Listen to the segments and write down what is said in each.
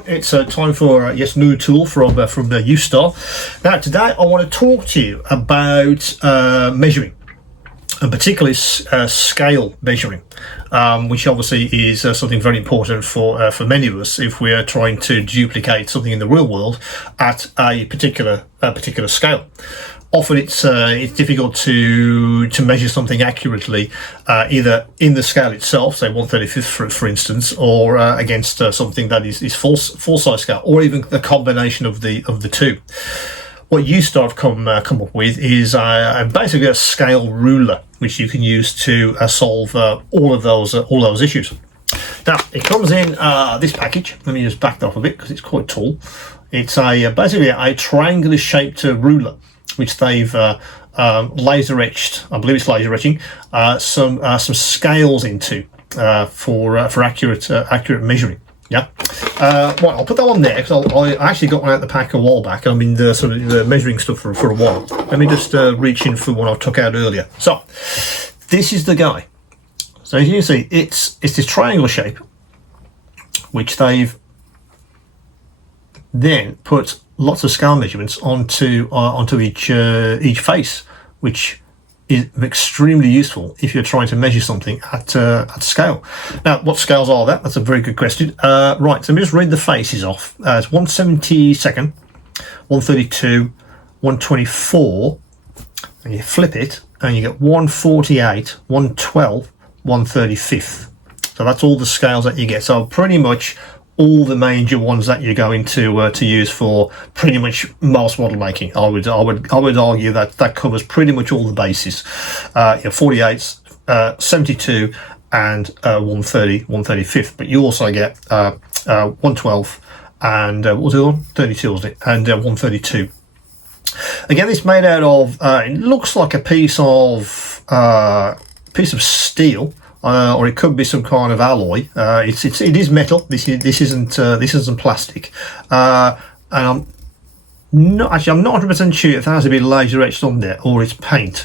everyone, it's time for yes, new tool from Ustar. Now today I want to talk to you about measuring, and particularly scale measuring, which obviously is something very important for many of us if we are trying to duplicate something in the real world at a particular scale. Often it's difficult to measure something accurately, either in the scale itself, say 1/35 for instance, or against something that is full size scale, or even the combination of the two. What Ustar have come up with is basically a scale ruler, which you can use to solve all those issues. Now it comes in this package. Let me just back that up a bit because it's quite tall. It's basically a triangular shaped ruler, which they've laser etched, I believe it's laser etching, some scales into for accurate measuring. Yeah. Well, I'll put that on there because I actually got one out of the pack a while back. I mean, the sort of the measuring stuff for a while. Let me just reach in for one I took out earlier. So this is the guy. So as you can see, it's this triangular shape, which they've then put lots of scale measurements onto each face, which is extremely useful if you're trying to measure something at scale. Now, what scales are that? That's a very good question. Right, so let me just read the faces off. It's 1/72, 132, 124, and you flip it, and you get 148, 112, 135. So that's all the scales that you get. So pretty much all the major ones that you're going to use for pretty much most model making. I would argue that covers pretty much all the bases. 48, 72, and 130, 135. But you also get 112 and what was the other one? 32, wasn't it? And 132. Again, it's made out of. It looks like a piece of steel. Or it could be some kind of alloy. It is metal. This isn't plastic. And I'm not 100% sure if that has to be laser etched on there or it's paint.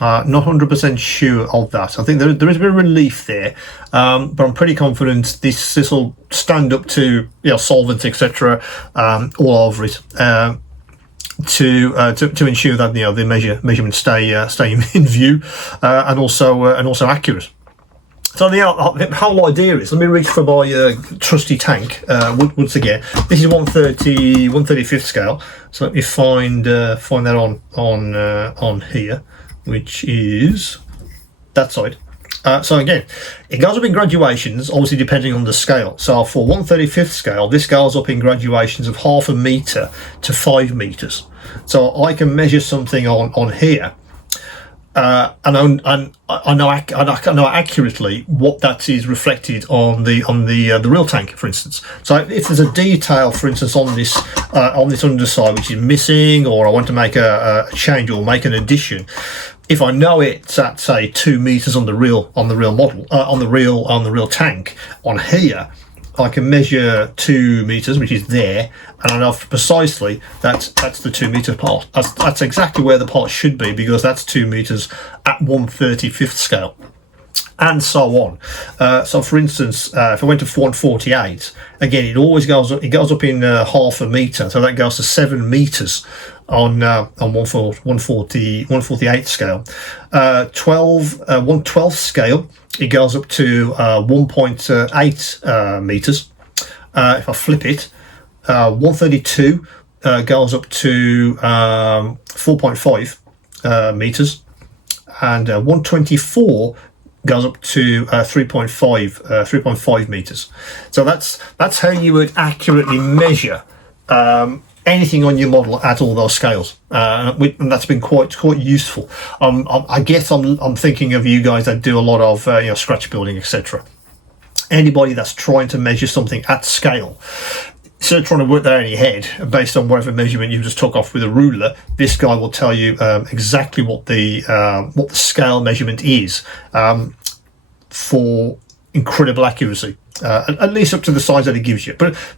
Not 100% sure of that. I think there is a bit of relief there, but I'm pretty confident this will stand up to solvents, etc. All over it. To ensure that the measurements stay in view and also accurate. So the whole idea is, let me reach for my trusty tank once again. This is 1/35 scale. So let me find that on here, which is that side. So again, it goes up in graduations, obviously depending on the scale. So for 1/35 scale, this goes up in graduations of 0.5 meter to 5 meters. So I can measure something on here, and I know accurately what that is reflected on the real tank, for instance. So if there's a detail, for instance, on this underside which is missing, or I want to make a change or make an addition. If I know it's at say 2 meters on the real model, on the real tank, on here I can measure 2 meters, which is there, and I know precisely that's the 2 meter part. That's exactly where the part should be, because that's 2 meters at 1/35 scale, and so on. So for instance, if I went to 148, again it always goes up. It goes up in 0.5 meter, so that goes to 7 meters on 148 scale. 1/12 scale, it goes up to 1.8 meters. If I flip it, 132 goes up to 4.5 meters, and 124 goes up to 3.5 meters. So that's how you would accurately measure anything on your model at all those scales, and that's been quite useful. I guess I'm thinking of you guys that do a lot of scratch building, etc. Anybody that's trying to measure something at scale, instead of trying to work that out in your head based on whatever measurement you just took off with a ruler, this guy will tell you exactly what the scale measurement is for incredible accuracy. At least up to the size that it gives you. But for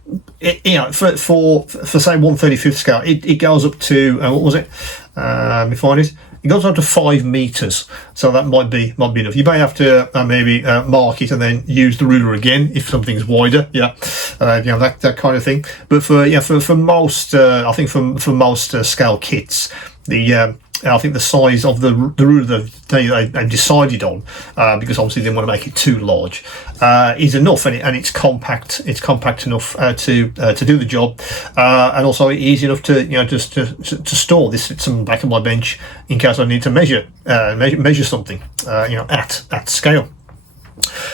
say 1/35 scale, it goes up to what was it? Let me find it. It goes on to 5 meters, so that might be enough. You may have to maybe mark it and then use the ruler again if something's wider. Yeah, you know, that kind of thing. But for most, I think for most scale kits, I think the size of the ruler that they decided on, because obviously they didn't want to make it too large, is enough, and it's compact. It's compact enough to do the job, and also easy enough to, you know, just to store. This sits on the back of my bench in case I need to measure something, you know, at scale.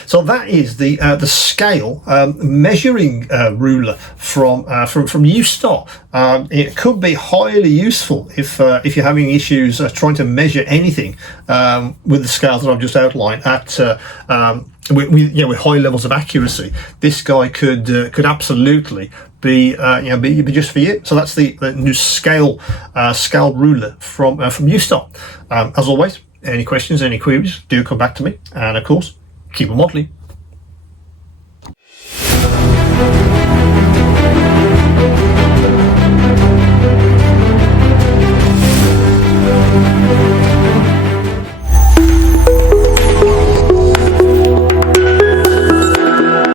So that is the scale measuring ruler from Ustar. It could be highly useful if you're having issues trying to measure anything with the scales that I've just outlined at with high levels of accuracy. This guy could absolutely be just for you. So that's the new scale ruler from Ustar. As always, any questions, any queries, do come back to me, and of course, keep on modelling.